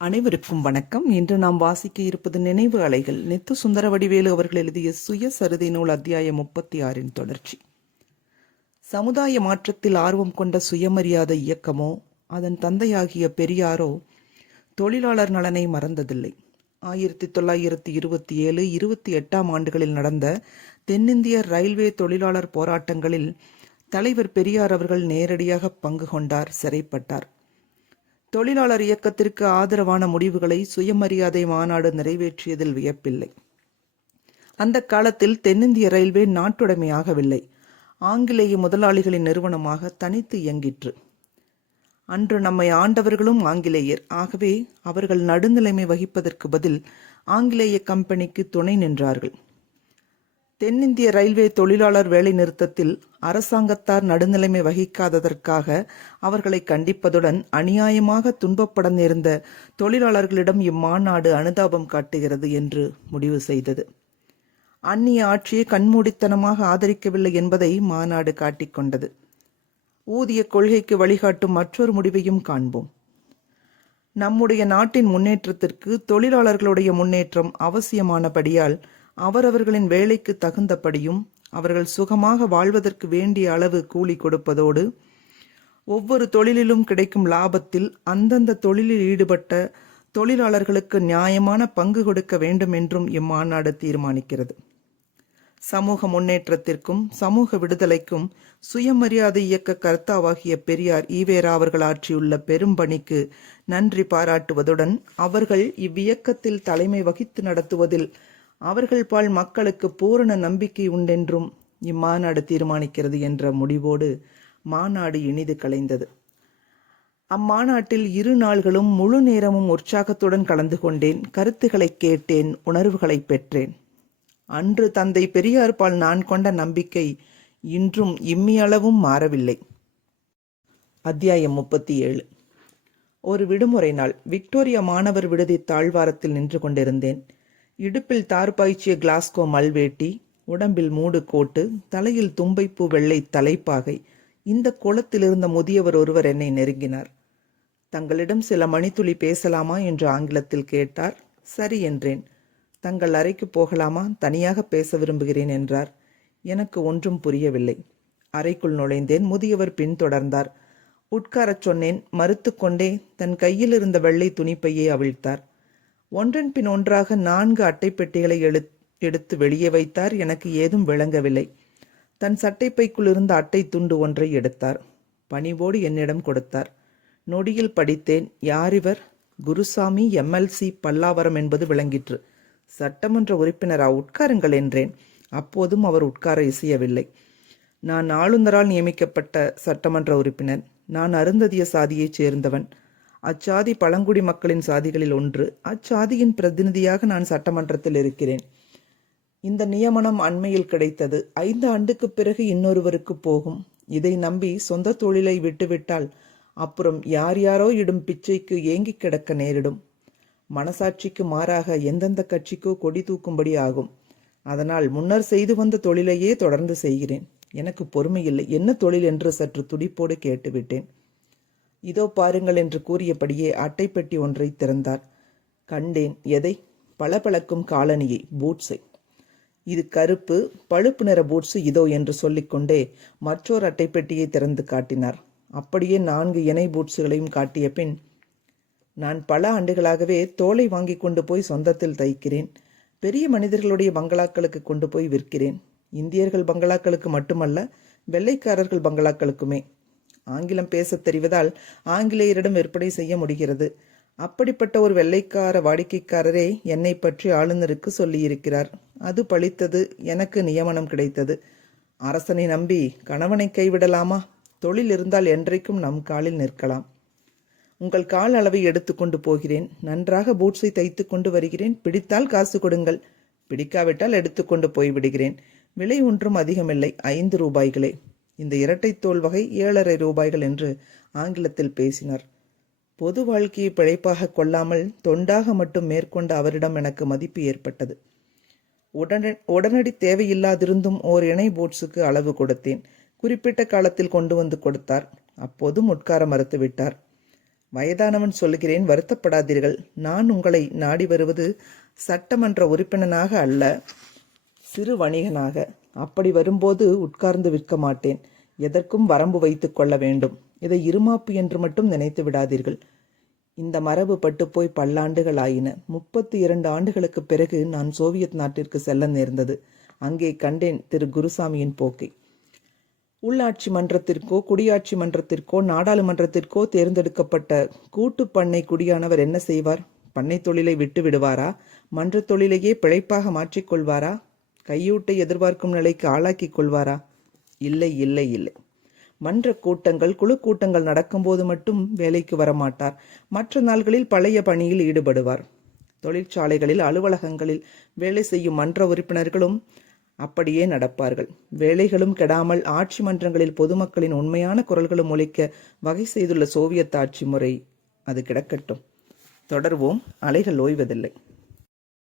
அனைவருக்கும் வணக்கம். இன்று நாம் வாசிக்க இருப்பது நினைவு அலைகள். நித்து சுந்தரவடிவேலு அவர்கள் எழுதிய சுயசரிதை நூல் அத்தியாயம் 36 தொடர்ச்சி. சமுதாய மாற்றத்தில் ஆர்வம் கொண்ட சுயமரியாதை இயக்கமோ அதன் தந்தையாகிய பெரியாரோ தொழிலாளர் நலனை மறந்ததில்லை. 1927, 28 ஆண்டுகளில் நடந்த தென்னிந்திய ரயில்வே தொழிலாளர் போராட்டங்களில் தலைவர் பெரியார் அவர்கள் நேரடியாக பங்கு கொண்டார், சிறைப்பட்டார். தொழிலாளர் இயக்கத்திற்கு ஆதரவான முடிவுகளை சுயமரியாதை மாநாடு நிறைவேற்றியதில் வியப்பில்லை. அந்த காலத்தில் தென்னிந்திய ரயில்வே நாட்டுடைமையாகவில்லை, ஆங்கிலேய முதலாளிகளின் நிறுவனமாக தனித்து இயங்கிற்று. அன்று நம்மை ஆண்டவர்களும் ஆங்கிலேயர். ஆகவே அவர்கள் நடுநிலைமை வகிப்பதற்கு பதில் ஆங்கிலேய கம்பெனிக்கு துணை நின்றார்கள். தென்னிந்திய ரயில்வே தொழிலாளர் வேலை நிறுத்தத்தில் அரசாங்கத்தார் நடுநிலைமை வகிக்காததற்காக அவர்களை கண்டிப்பதுடன் அநியாயமாக துன்பப்பட நேர்ந்த தொழிலாளர்களிடம் இம்மாநாடு அனுதாபம் காட்டுகிறது என்று முடிவு செய்தது. அந்நிய ஆட்சியை கண்மூடித்தனமாக ஆதரிக்கவில்லை என்பதை மாநாடு காட்டிக்கொண்டது. ஊதிய கொள்கைக்கு வழிகாட்டும் மற்றொரு முடிவையும் காண்போம். நம்முடைய நாட்டின் முன்னேற்றத்திற்கு தொழிலாளர்களுடைய முன்னேற்றம் அவசியமானபடியால் அவரவர்களின் வேலைக்கு தகுந்தபடியும் அவர்கள் சுகமாக வாழ்வதற்கு வேண்டிய அளவு கூலி கொடுப்பதோடு ஒவ்வொரு தொழிலிலும் கிடைக்கும் லாபத்தில் அந்தந்த தொழிலில் ஈடுபட்ட தொழிலாளர்களுக்கு நியாயமான பங்கு கொடுக்க வேண்டும் என்றும் இம்மாநாடு தீர்மானிக்கிறது. சமூக முன்னேற்றத்திற்கும் சமூக விடுதலைக்கும் சுயமரியாதை இயக்க கர்த்தாவாகிய பெரியார் ஈவேரா அவர்கள் ஆற்றியுள்ள பெரும் பணிக்கு நன்றி பாராட்டுவதுடன் அவர்கள் இவ்வியக்கத்தில் தலைமை வகித்து நடத்துவதில் அவர்கள் பால் மக்களுக்கு பூரண நம்பிக்கை உண்டென்றும் இம்மாநாடு தீர்மானிக்கிறது என்ற முடிவோடு மாநாடு இனிது கலைந்தது. அம்மாநாட்டில் 2 நாள்களும் முழு நேரமும் உற்சாகத்துடன் கலந்து கொண்டேன். கருத்துக்களை கேட்டேன், உணர்வுகளை பெற்றேன். அன்று தந்தை பெரியார் பால் நான் கொண்ட நம்பிக்கை இன்றும் இம்மியளவும் மாறவில்லை. அத்தியாயம் 37. ஒரு விடுமுறை நாள். விக்டோரியா மாணவர் விடுதி தாழ்வாரத்தில் நின்று கொண்டிருந்தேன். இடுப்பில் தார்பாய்ச்சிய கிளாஸ்கோ மல்வேட்டி, உடம்பில் மூடு கோட்டு, தலையில் தும்பைப்பூ வெள்ளை தலைப்பாகை. இந்த கோலத்தில் இருந்த முதியவர் ஒருவர் என்னை நெருங்கினார். தங்களிடம் சில மணித்துளி பேசலாமா என்று ஆங்கிலத்தில் கேட்டார். சரி என்றேன். தங்கள் அறைக்கு போகலாமா? தனியாக பேச விரும்புகிறேன் என்றார். எனக்கு ஒன்றும் புரியவில்லை. அறைக்குள் நுழைந்தேன். முதியவர் பின்தொடர்ந்தார். உட்காரச் சொன்னேன். மறுத்து கொண்டே தன் கையில் இருந்த வெள்ளை துணிப்பையை அவிழ்த்தார். ஒன்றன் பின் ஒன்றாக 4 அட்டை பெட்டிகளை எடுத்து வெளியே வைத்தார். எனக்கு ஏதும் விளங்கவில்லை. தன் சட்டைப்பைக்குள் இருந்த அட்டை துண்டு ஒன்றை எடுத்தார். பணிவோடு என்னிடம் கொடுத்தார். நொடியில் படித்தேன். யாரிவர்? குருசாமி, MLC, பல்லாவரம் என்பது விளங்கிற்று. சட்டமன்ற உறுப்பினரா? உட்காருங்கள் என்றேன். அப்போதும் அவர் உட்கார இசையவில்லை. நான் ஆளுநரால் நியமிக்கப்பட்ட சட்டமன்ற உறுப்பினர். நான் அருந்ததிய சாதியைச் சேர்ந்தவன். அச்சாதி பழங்குடி மக்களின் சாதிகளில் ஒன்று. அச்சாதியின் பிரதிநிதியாக நான் சட்டமன்றத்தில் இருக்கிறேன். இந்த நியமனம் அண்மையில் கிடைத்தது. 5 ஆண்டுக்கு பிறகு இன்னொருவருக்கு போகும். இதை நம்பி சொந்த தொழிலை விட்டுவிட்டால் அப்புறம் யார் யாரோ இடும் பிச்சைக்கு ஏங்கி கிடக்க நேரிடும். மனசாட்சிக்கு மாறாக எந்தெந்த கட்சிக்கோ கொடி தூக்கும்படி ஆகும். அதனால் முன்னர் செய்து வந்த தொழிலையே தொடர்ந்து செய்கிறேன். எனக்கு பொறுமையில்லை. என்ன தொழில் என்று சற்று துடிப்போடு கேட்டுவிட்டேன். இதோ பாருங்கள் என்று கூறியபடியே அட்டைப்பெட்டி ஒன்றை திறந்தார். கண்டேன். எதை? பளபளக்கும் காலணியை, பூட்ஸை. இது கருப்பு பழுப்பு நிற பூட்ஸு இதோ என்று சொல்லிக்கொண்டே மற்றொரு அட்டைப்பெட்டியை திறந்து காட்டினார். அப்படியே 4 இணை பூட்ஸுகளையும் காட்டிய பின், நான் பல ஆண்டுகளாகவே தோலை வாங்கி கொண்டு போய் சொந்தத்தில் தைக்கிறேன். பெரிய மனிதர்களுடைய பங்களாக்களுக்கு கொண்டு போய் விற்கிறேன். இந்தியர்கள் பங்களாக்களுக்கு மட்டுமல்ல, வெள்ளைக்காரர்கள் பங்களாக்களுக்குமே. ஆங்கிலம் பேசத் தெரிவதால் ஆங்கிலேயரிடம் விற்பனை செய்ய முடிகிறது. அப்படிப்பட்ட ஒரு வெள்ளைக்கார வாடிக்கைக்காரரே என்னை பற்றி ஆளுநருக்கு சொல்லியிருக்கிறார். அது பழித்தது. எனக்கு நியமனம் கிடைத்தது. அரசனை நம்பி கணவனை கைவிடலாமா? தொழில் இருந்தால் என்றைக்கும் நம் காலில் நிற்கலாம். உங்கள் கால் அளவை எடுத்துக்கொண்டு போகிறேன். நன்றாக பூட்ஸை தைத்து கொண்டு வருகிறேன். பிடித்தால் காசு கொடுங்கள், பிடிக்காவிட்டால் எடுத்துக்கொண்டு போய்விடுகிறேன். விலை ஒன்றும் அதிகமில்லை, 5 ரூபாய்களே. இந்த இரட்டை தோல் வகை 7.5 ரூபாய்கள் என்று ஆங்கிலத்தில் பேசினார். பொது வாழ்க்கையை பிழைப்பாக கொள்ளாமல் தொண்டாக மட்டும் மேற்கொண்ட அவரிடம் எனக்கு மதிப்பு ஏற்பட்டது. உடனடி தேவையில்லாதிருந்தும் ஓர் இணை போட்ஸுக்கு அளவு கொடுத்தேன். குறிப்பிட்ட காலத்தில் கொண்டு வந்து கொடுத்தார். அப்போதும் உட்கார மறுத்துவிட்டார். வயதானவன் சொல்கிறேன், வருத்தப்படாதீர்கள். நான் உங்களை நாடி வருவது சட்டமன்ற உறுப்பினனாக அல்ல, சிறு வணிகனாக. அப்படி வரும்போது உட்கார்ந்து விற்க மாட்டேன். எதற்கும் வரம்பு வைத்து கொள்ள வேண்டும். இதை இருமாப்பு என்று மட்டும் நினைத்து விடாதீர்கள். இந்த மரபு பட்டுப்போய் பல்லாண்டுகள் ஆயின. 32 ஆண்டுகளுக்கு பிறகு நான் சோவியத் நாட்டிற்கு செல்ல நேர்ந்தது. அங்கே கண்டேன் திரு குருசாமியின் போக்கை. உள்ளாட்சி மன்றத்திற்கோ குடியாட்சி மன்றத்திற்கோ நாடாளுமன்றத்திற்கோ தேர்ந்தெடுக்கப்பட்ட கூட்டு பண்ணை குடியானவர் என்ன செய்வார்? பண்ணை தொழிலை விட்டு விடுவாரா? மன்ற தொழிலையே பிழைப்பாக மாற்றிக்கொள்வாரா? கையூட்டை எதிர்பார்க்கும் நிலைக்கு ஆளாக்கிக் கொள்வாரா? இல்லை இல்லை இல்லை. மன்ற கூட்டங்கள் குழு கூட்டங்கள் நடக்கும்போது மட்டும் வேலைக்கு வரமாட்டார். மற்ற நாள்களில் பழைய பணியில் ஈடுபடுவார். தொழிற்சாலைகளில் அலுவலகங்களில் வேலை செய்யும் மன்ற உறுப்பினர்களும் அப்படியே நடப்பார்கள். வேலைகளும் கெடாமல் ஆட்சி மன்றங்களில் பொதுமக்களின் உண்மையான குரல்களும் ஒலிக்க வகை செய்துள்ள சோவியத் ஆட்சி முறை அது கிடக்கட்டும். தொடர்வோம். அலைகள் ஓய்வதில்லை.